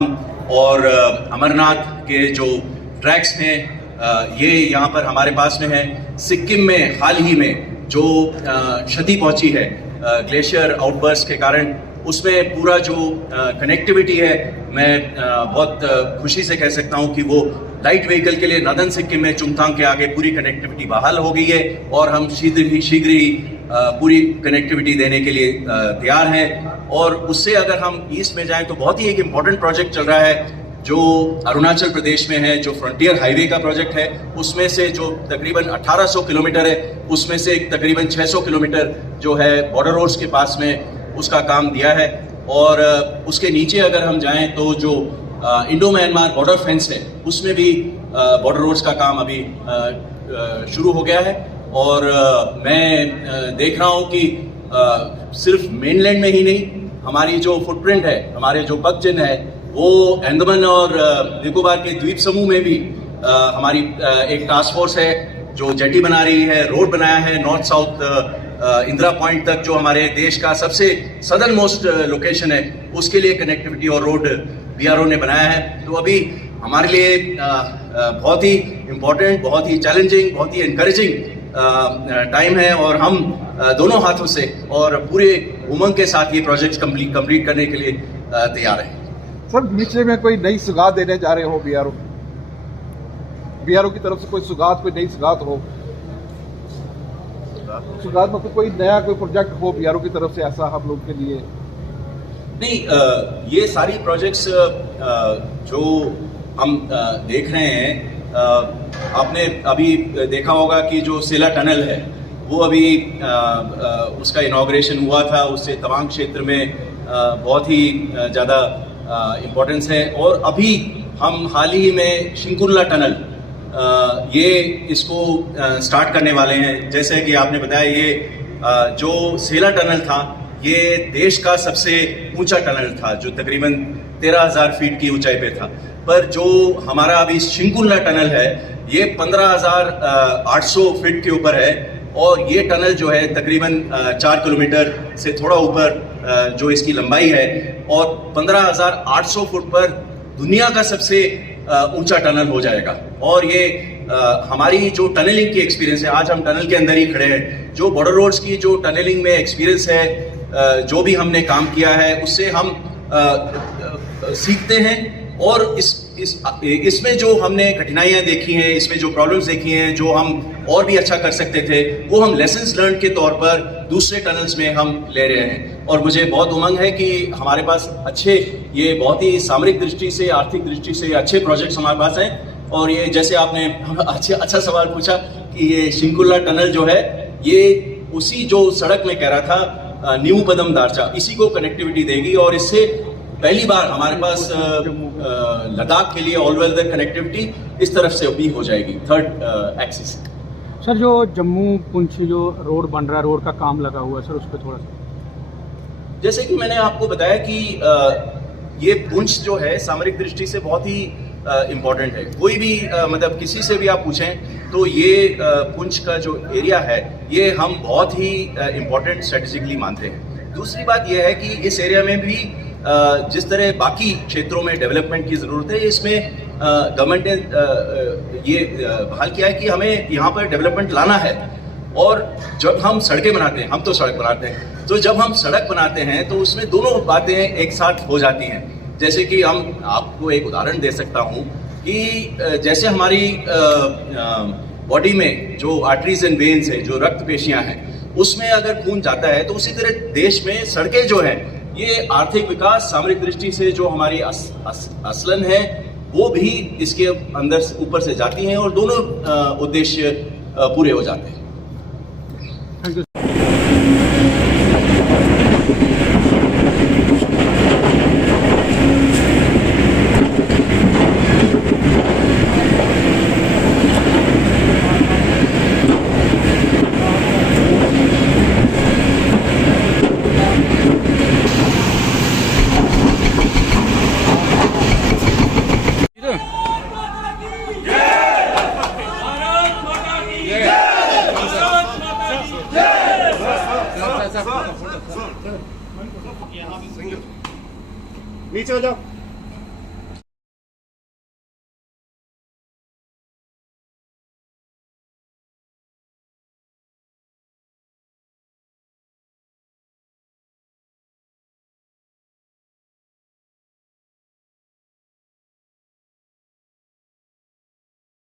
और अमरनाथ के जो ट्रैक्स हैं ये यहाँ पर हमारे पास में है। सिक्किम में हाल ही में जो क्षति पहुँची है ग्लेशियर आउटबर्स्ट के कारण, उसमें पूरा जो कनेक्टिविटी है, मैं बहुत खुशी से कह सकता हूँ कि वो लाइट व्हीकल के लिए नदन सिक्किम में चुमथांग के आगे पूरी कनेक्टिविटी बहाल हो गई है और हम शीघ्र ही पूरी कनेक्टिविटी देने के लिए तैयार हैं। और उससे अगर हम ईस्ट में जाएं तो बहुत ही एक इम्पॉर्टेंट प्रोजेक्ट चल रहा है जो अरुणाचल प्रदेश में है, जो फ्रंटियर हाईवे का प्रोजेक्ट है। उसमें से जो तकरीबन 1800 किलोमीटर है, उसमें से तकरीबन 600 किलोमीटर जो है बॉर्डर रोड्स के पास में उसका काम दिया है। और उसके नीचे अगर हम जाएं तो जो इंडो म्यांमार बॉर्डर फेंस है, उसमें भी बॉर्डर रोड्स का काम अभी शुरू हो गया है। और मैं देख रहा हूं कि सिर्फ मेनलैंड में ही नहीं, हमारी जो फुटप्रिंट है, हमारे जो पगचिन्ह है, वो अंडमान और निकोबार के द्वीप समूह में भी हमारी एक टास्क फोर्स है जो जेटी बना रही है, रोड बनाया है नॉर्थ साउथ इंदिरा पॉइंट तक, जो हमारे देश का सबसे सदर्न मोस्ट लोकेशन है, उसके लिए कनेक्टिविटी और रोड बीआरओ ने बनाया है। तो अभी हमारे लिए बहुत ही इम्पोर्टेंट, बहुत ही चैलेंजिंग, बहुत ही एनकरेजिंग टाइम है और हम दोनों हाथों से और पूरे उमंग के साथ ये प्रोजेक्ट कंप्लीट करने के लिए तैयार हैं। सर, बीच में कोई नई सुगात देने जा रहे हो बीआरओ की तरफ से कोई सुगात, कोई नई सुगात हो, सुगात मतलब कोई नया कोई प्रोजेक्ट हो बीआरओ की तरफ से, ऐसा हम लोग के लिए? नहीं, ये सारी प्रोजेक्ट्स जो हम देख रहे हैं, आपने अभी देखा होगा कि जो सेला टनल है वो अभी उसका इनॉग्रेशन हुआ था। उससे तवांग क्षेत्र में बहुत ही ज़्यादा इम्पोर्टेंस है। और अभी हम हाल ही में शिंकुल्ला टनल ये इसको स्टार्ट करने वाले हैं। जैसे कि आपने बताया, ये जो सेला टनल था ये देश का सबसे ऊंचा टनल था जो तकरीबन 13,000 फीट की ऊंचाई पे था। पर जो हमारा अभी शिंकुल्ला टनल है ये 15,800 फीट के ऊपर है और ये टनल जो है तकरीबन 4 किलोमीटर से थोड़ा ऊपर जो इसकी लंबाई है और 15,800 फुट पर दुनिया का सबसे ऊंचा टनल हो जाएगा। और ये हमारी जो टनलिंग की एक्सपीरियंस है, आज हम टनल के अंदर ही खड़े हैं, जो बॉर्डर रोड्स की जो टनलिंग में एक्सपीरियंस है, जो भी हमने काम किया है उससे हम सीखते हैं। और इसमें जो हमने कठिनाइयाँ देखी हैं, इसमें जो प्रॉब्लम्स देखी हैं, जो हम और भी अच्छा कर सकते थे, वो हम लेसन्स लर्न के तौर पर दूसरे टनल्स में हम ले रहे हैं। और मुझे बहुत उमंग है कि हमारे पास अच्छे, ये बहुत ही सामरिक दृष्टि से, आर्थिक दृष्टि से अच्छे प्रोजेक्ट्स हमारे पास हैं। और ये जैसे आपने अच्छा सवाल पूछा कि ये शिंकुल्ला टनल जो है ये उसी जो सड़क में कह रहा था न्यू पदम दारचा, इसी को कनेक्टिविटी देगी। और इससे पहली बार हमारे पास लद्दाख के लिए ऑल वेदर कनेक्टिविटी इस तरफ से भी हो जाएगी, थर्ड एक्सिस। सर, जो जम्मू पुंछ जो रोड बन रहा है, रोड का काम लगा हुआ है सर, उस पर थोड़ा सा, जैसे कि मैंने आपको बताया कि ये पुंछ जो है सामरिक दृष्टि से बहुत ही इम्पोर्टेंट है। कोई भी मतलब किसी से भी आप पूछें तो ये पुंछ का जो एरिया है ये हम बहुत ही इम्पोर्टेंट स्ट्रेटेजिकली मानते हैं। दूसरी बात यह है कि इस एरिया में भी जिस तरह बाकी क्षेत्रों में डेवलपमेंट की ज़रूरत है, इसमें गवर्नमेंट ने ये बहाल किया है कि हमें यहाँ पर डेवलपमेंट लाना है। और जब हम सड़कें बनाते हैं, हम तो सड़क बनाते हैं, तो जब हम सड़क बनाते हैं तो उसमें दोनों बातें एक साथ हो जाती हैं। जैसे कि हम आपको एक उदाहरण दे सकता हूँ कि जैसे हमारी बॉडी में जो आर्टरीज एंड वेन्स है, जो रक्त पेशियाँ हैं, उसमें अगर खून जाता है तो उसी तरह देश में सड़कें जो हैं ये आर्थिक विकास, सामरिक दृष्टि से जो हमारी असलन है वो भी इसके अंदर ऊपर से जाती हैं और दोनों उद्देश्य पूरे हो जाते हैं। नीचे हो जाओ।